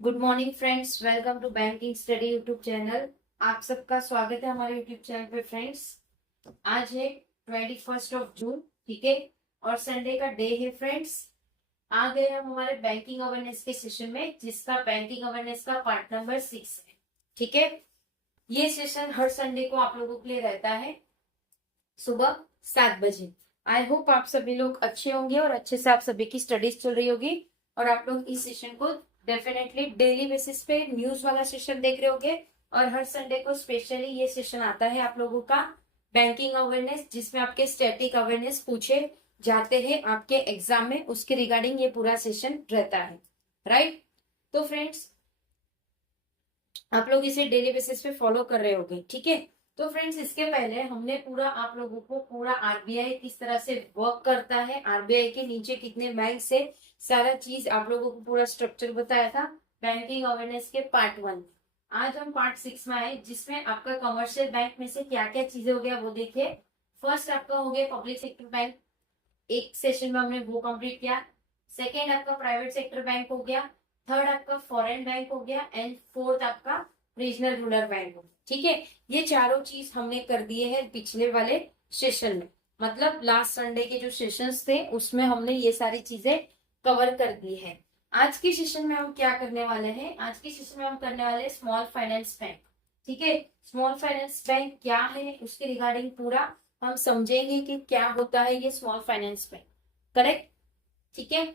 Good morning friends, welcome to banking study YouTube channel. आप सबका स्वागत है हमारे यूट्यूब चैनल पे फ्रेंड्स। आज है 21 जून, ठीक है, और संडे का डे है फ्रेंड्स। आ गए हम हमारे बैंकिंग अवेयरनेस के सेशन में, जिसका बैंकिंग अवेयरनेस का पार्ट नंबर 6 है। ठीक है, ये सेशन हर संडे को आप लोगों के लिए रहता है सुबह 7 बजे। आई होप आप सभी लोग अच्छे होंगे और अच्छे से आप सभी की स्टडीज चल रही होगी, और आप लोग इस सेशन को डेफिनेटली डेली बेसिस पे न्यूज वाला सेशन देख रहे होंगे। और हर संडे को स्पेशली ये सेशन आता है आप लोगों का बैंकिंग अवेयरनेस, जिसमें आपके स्टैटिक अवेयरनेस पूछे जाते हैं आपके एग्जाम में, उसके रिगार्डिंग ये पूरा सेशन रहता है। राइट, तो फ्रेंड्स आप लोग इसे डेली बेसिस पे फॉलो कर रहे होंगे। ठीक है, तो फ्रेंड्स इसके पहले हमने पूरा आप लोगों को पूरा आरबीआई किस तरह से वर्क करता है, आरबीआई के नीचे कितने बैंक से, सारा चीज आप लोगों को पूरा स्ट्रक्चर बताया था बैंकिंग अवेयरनेस के पार्ट 1। आज हम पार्ट 6 में आए, जिसमें आपका कमर्शियल बैंक में से क्या क्या चीजें हो गया वो देखिए। फर्स्ट आपका हो गया पब्लिक सेक्टर बैंक, एक सेशन में हमने वो कंप्लीट किया। सेकेंड आपका प्राइवेट सेक्टर बैंक हो गया। थर्ड आपका फॉरेन बैंक हो गया, एंड फोर्थ आपका रीजनल रूरल बैंक हो। ठीक है, ये चारों चीज हमने कर दिए हैं पिछले वाले सेशन में, मतलब लास्ट संडे के जो सेशंस थे उसमें हमने ये सारी चीजें कवर कर दी है। आज के सेशन में हम क्या करने वाले हैं, आज के सेशन में हम करने वाले हैं स्मॉल फाइनेंस बैंक। ठीक है, स्मॉल फाइनेंस बैंक क्या है उसके रिगार्डिंग पूरा हम समझेंगे कि क्या होता है ये स्मॉल फाइनेंस बैंक। करेक्ट, ठीक है,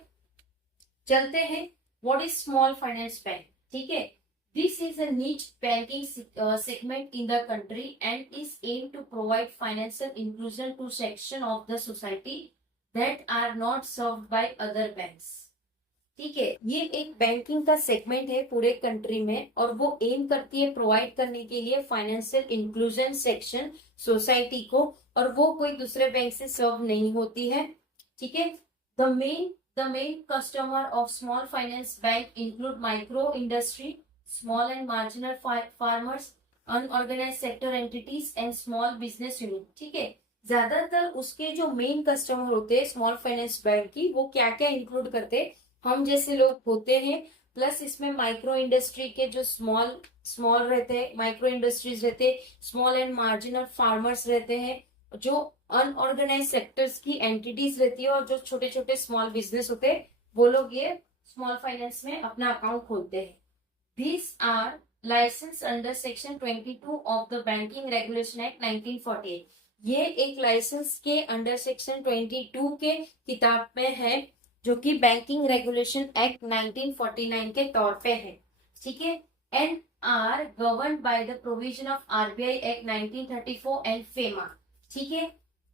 चलते हैं। What is small finance bank? ठीक है, this is a niche banking segment in the country and is aimed to provide financial inclusion to section of the society that are not served by other banks। ठीक है, ये एक banking का segment है पूरे country में, और वो एम करती है प्रोवाइड करने के लिए फाइनेंशियल इंक्लूजन सेक्शन सोसाइटी को, और वो कोई दूसरे बैंक से सर्व नहीं होती है। ठीक है, the main customer of small finance bank include micro industry, small and marginal farmers, unorganise sector entities and small business unit. ठीक है, ज्यादातर उसके जो मेन कस्टमर होते हैं स्मॉल फाइनेंस बैंक की, वो क्या क्या इंक्लूड करते हैं, हम जैसे लोग होते हैं, प्लस इसमें माइक्रो इंडस्ट्री के जो स्मॉल स्मॉल रहते हैं, माइक्रो इंडस्ट्रीज रहते हैं, स्मॉल एंड मार्जिनल फार्मर्स रहते हैं, जो अनऑर्गेनाइज सेक्टर्स की एंटिटीज रहती है, और जो छोटे छोटे स्मॉल बिजनेस होते हैं, वो लोग ये स्मॉल फाइनेंस में अपना अकाउंट खोलते हैं। These are licence under section 22 of the banking regulation act 1948। ये एक लाइसेंस के अंडर सेक्शन 22 के किताब में है, जो कि बैंकिंग रेगुलेशन एक्ट 1949 के तौर पे है। ठीक है, and are govern by the provision of RBI act 1934 and FEMA. ठीक है,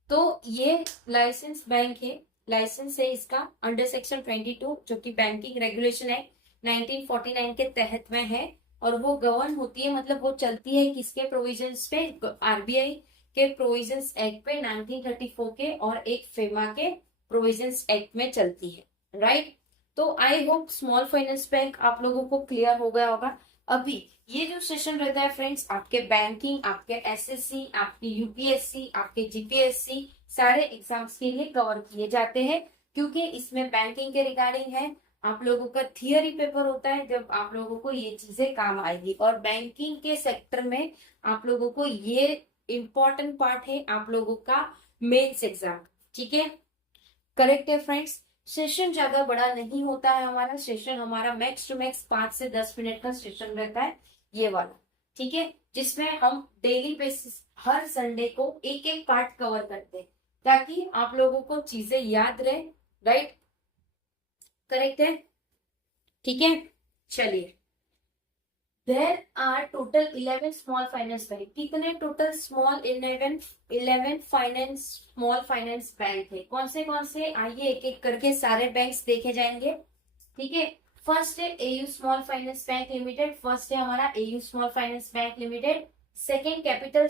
तो ये लाइसेंस बैंक है, लाइसेंस है इसका अंडर सेक्शन 22, जो कि बैंकिंग रेगुलेशन एक्ट 1949 के तहत में है, और वो गवर्न होती है, मतलब वो चलती है किसके प्रोविजंस पे, आरबीआई के प्रोविजंस एक्ट पे 1934 के, और एक फेमा के प्रोविजंस एक्ट में चलती है। राइट, तो I hope small finance bank आप लोगों को क्लियर हो गया होगा। अभी ये जो सेशन रहता है फ्रेंड्स, आपके बैंकिंग, आपके एसएससी, आपके यूपीएससी, आपके जीपीएससी, सारे एग्जाम्स के लिए कवर किए जाते हैं, क्योंकि इसमें बैंकिंग के रिगार्डिंग है। आप लोगों का थियरी पेपर होता है, जब आप लोगों को ये चीजें काम आएगी, और बैंकिंग के सेक्टर में आप लोगों को ये इंपॉर्टेंट पार्ट है आप लोगों का मेंस एग्जाम। ठीक है, करेक्ट है फ्रेंड्स। सेशन ज्यादा बड़ा नहीं होता है हमारा सेशन, हमारा मैक्स टू मैक्स 5 से 10 मिनट का सेशन रहता है ये वाला। ठीक है, जिसमें हम डेली बेसिस हर संडे को एक एक पार्ट कवर करते हैं, ताकि आप लोगों को चीजें याद रहे। राइट, करेक्ट है, ठीक है, चलिए। There are total 11 small finance bank. कितने total small 11 finance small finance bank है, कौन से आइए एक एक करके सारे बैंक्स देखे जाएंगे। ठीक है, फर्स्ट है AU small finance bank limited, first है हमारा AU small finance bank limited. Second capital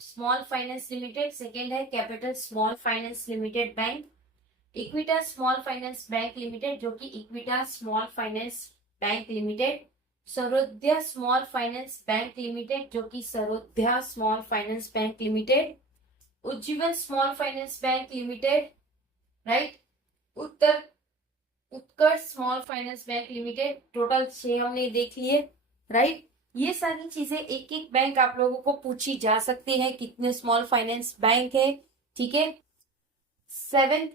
small finance limited, second है capital small finance limited bank. Equitas small finance bank limited, जो कि Equitas small finance bank limited. Suryoday small finance bank limited, जो कि Suryoday small finance bank limited. Ujjivan small finance bank limited. Right, उत्तर Utkarsh small finance bank limited, total 6 हमने देख लिए, right. ये सारी चीजें एक एक बैंक आप लोगों को पूछी जा सकती है, कितने स्मॉल फाइनेंस बैंक है, ठीक है। 7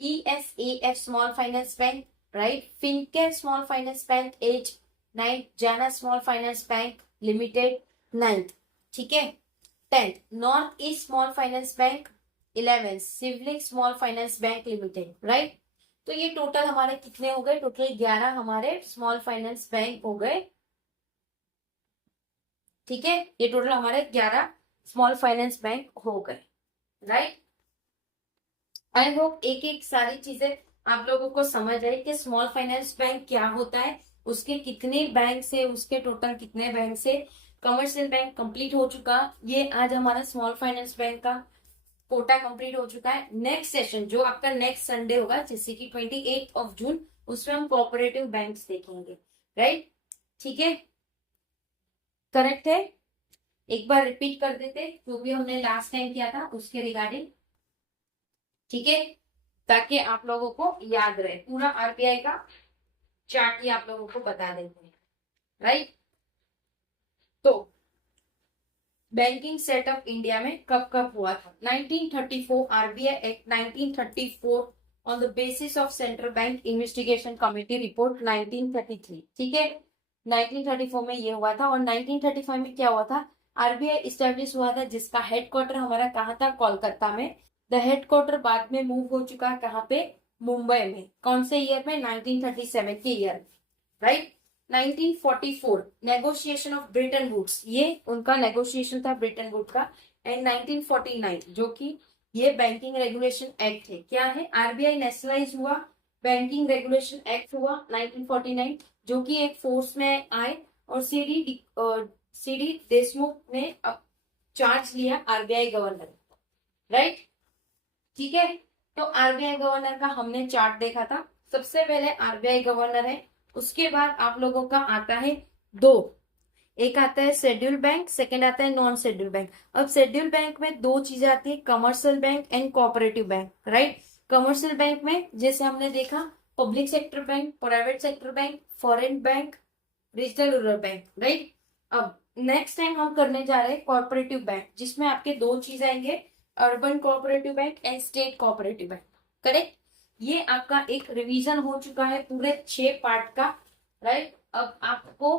ESAF small finance bank, right. Fincare small finance bank as 9, Jana small finance bank limited 9th, ठीक है। 10th north east small finance bank 11, Shivalik small finance bank limited, right. तो ये टोटल हमारे कितने हो गए, टोटल 11 हमारे स्मॉल फाइनेंस बैंक हो गए, ठीक है। ये टोटल हमारे 11 स्मॉल फाइनेंस बैंक हो गए, राइट। आई होप एक एक सारी चीजें आप लोगों को समझ आई कि स्मॉल फाइनेंस बैंक क्या होता है, उसके कितने बैंक से, उसके टोटल कितने बैंक से। कमर्शियल बैंक कंप्लीट हो चुका, ये आज हमारा स्मॉल फाइनेंस बैंक का कोटा कंप्लीट हो चुका है। नेक्स्ट सेशन जो आपका नेक्स्ट संडे होगा, जैसे कि 28 जून, उसमें हम कोऑपरेटिव बैंक्स देखेंगे, राइट, ठीक है। करेक्ट है, एक बार रिपीट कर देते जो भी हमने लास्ट टाइम किया था उसके रिगार्डिंग, ठीक है, ताकि आप लोगों को याद रहे। पूरा आरबीआई का चार्ट ही आप लोगों को बता देते हैं, राइट। तो बैंकिंग सेटअप इंडिया में कब कब हुआ था? 1934 RBI act 1934 on the basis of central bank investigation committee report 1933, ठीक है। 1934 में ये हुआ था। और 1935 में क्या हुआ था? आरबीआई इस्टेब्लिश हुआ था, जिसका हेडक्वार्टर हमारा कहाँ था? कोलकाता में। द हेडक्वार्टर बाद में मूव हो चुका है कहाँ पे? मुंबई में। कौन से ईयर में? 1937 के year, right. 1944 negotiation of Bretton Woods, ये उनका नेगोशिएशन था ब्रिटेन वुड का। एंड 1949 जो कि ये बैंकिंग रेगुलेशन एक्ट है, क्या है? आरबीआई नेशनलाइज हुआ, बैंकिंग रेगुलेशन एक्ट हुआ 1949, जो कि एक फोर्स में आए। और सीडी देशमुख ने अब चार्ज लिया आरबीआई गवर्नर, राइट, ठीक है। तो आरबीआई गवर्नर का हमने चार्ट देखा था। सबसे पहले आरबीआई गवर्नर है, उसके बाद आप लोगों का आता है दो, एक आता है शेड्यूल बैंक, सेकंड आता है नॉन शेड्यूल बैंक। अब शेड्यूल बैंक में दो चीजें आती है, commercial bank and cooperative bank, right. Commercial bank में जैसे हमने देखा public sector bank, private sector bank, foreign bank, regional rural bank, right. अब नेक्स्ट टाइम हम करने जा रहे हैं कोऑपरेटिव बैंक, जिसमें आपके दो चीज आएंगे, urban cooperative bank and state cooperative bank, correct. ये आपका एक रिवीजन हो चुका है पूरे 6 पार्ट का, राइट। अब आपको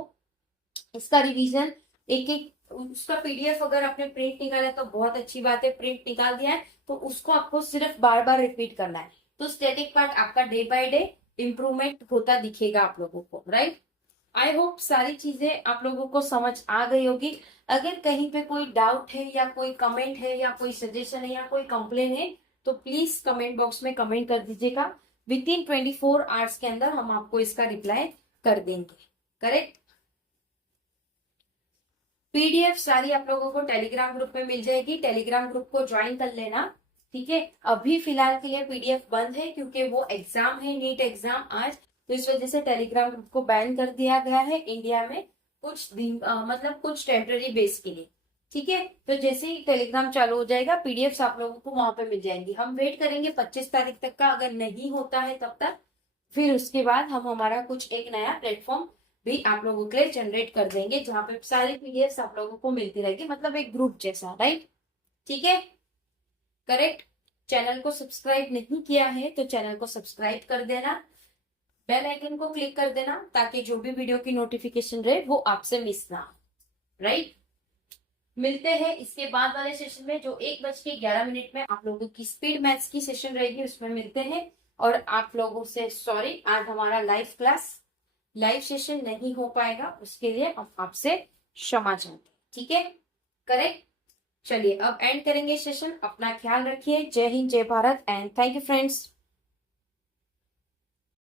इसका रिवीजन एक एक उसका पीडीएफ अगर आपने प्रिंट निकाला है तो बहुत अच्छी बात है, प्रिंट निकाल दिया है तो उसको आपको सिर्फ बार बार रिपीट करना है। तो स्टैटिक पार्ट आपका डे बाय डे इंप्रूवमेंट होता दिखेगा आप लोगों को, राइट। आई होप सारी चीजें आप लोगों को समझ आ गई होगी। अगर कहीं पे कोई डाउट है या कोई कमेंट है या कोई सजेशन है या कोई कंप्लेन है तो प्लीज कमेंट बॉक्स में कमेंट कर दीजिएगा। विद इन 24 आवर्स के अंदर हम आपको इसका रिप्लाई कर देंगे, करेक्ट। पीडीएफ सारी आप लोगों को टेलीग्राम ग्रुप में मिल जाएगी, टेलीग्राम ग्रुप को ज्वाइन कर लेना, ठीक है। अभी फिलहाल के लिए पीडीएफ बंद है क्योंकि वो एग्जाम है, नीट एग्जाम आज, तो इस वजह से टेलीग्राम ग्रुप को बैन कर दिया गया है इंडिया में कुछ दिन, मतलब कुछ टेम्पररी बेस के लिए, ठीक है। तो जैसे ही टेलीग्राम चालू हो जाएगा पीडीएफ आप लोगों को वहां पे मिल जाएंगी। हम वेट करेंगे 25 तारीख तक का, अगर नहीं होता है तब तक फिर उसके बाद हम हमारा कुछ एक नया प्लेटफॉर्म भी आप लोगों के लिए जनरेट कर देंगे, जहां पे सारी पीडीएफ आप लोगों को मिलती रहेगी, मतलब एक ग्रुप जैसा, राइट, ठीक है, करेक्ट। चैनल को सब्सक्राइब नहीं किया है तो चैनल को सब्सक्राइब कर देना, बेल आइकन को क्लिक कर देना ताकि जो भी वीडियो की नोटिफिकेशन रहे वो आपसे मिस ना, राइट। मिलते हैं इसके बाद वाले सेशन में जो 1:11 में आप लोगों की स्पीड मैथ्स की सेशन रहेगी, उसमें मिलते हैं। और आप लोगों से सॉरी, आज हमारा लाइव सेशन नहीं हो पाएगा, उसके लिए हम आपसे क्षमा चाहते हैं, ठीक है, करेक्ट। चलिए अब एंड करेंगे सेशन। अपना ख्याल रखिए। जय हिंद, जय Bharat and thank you friends.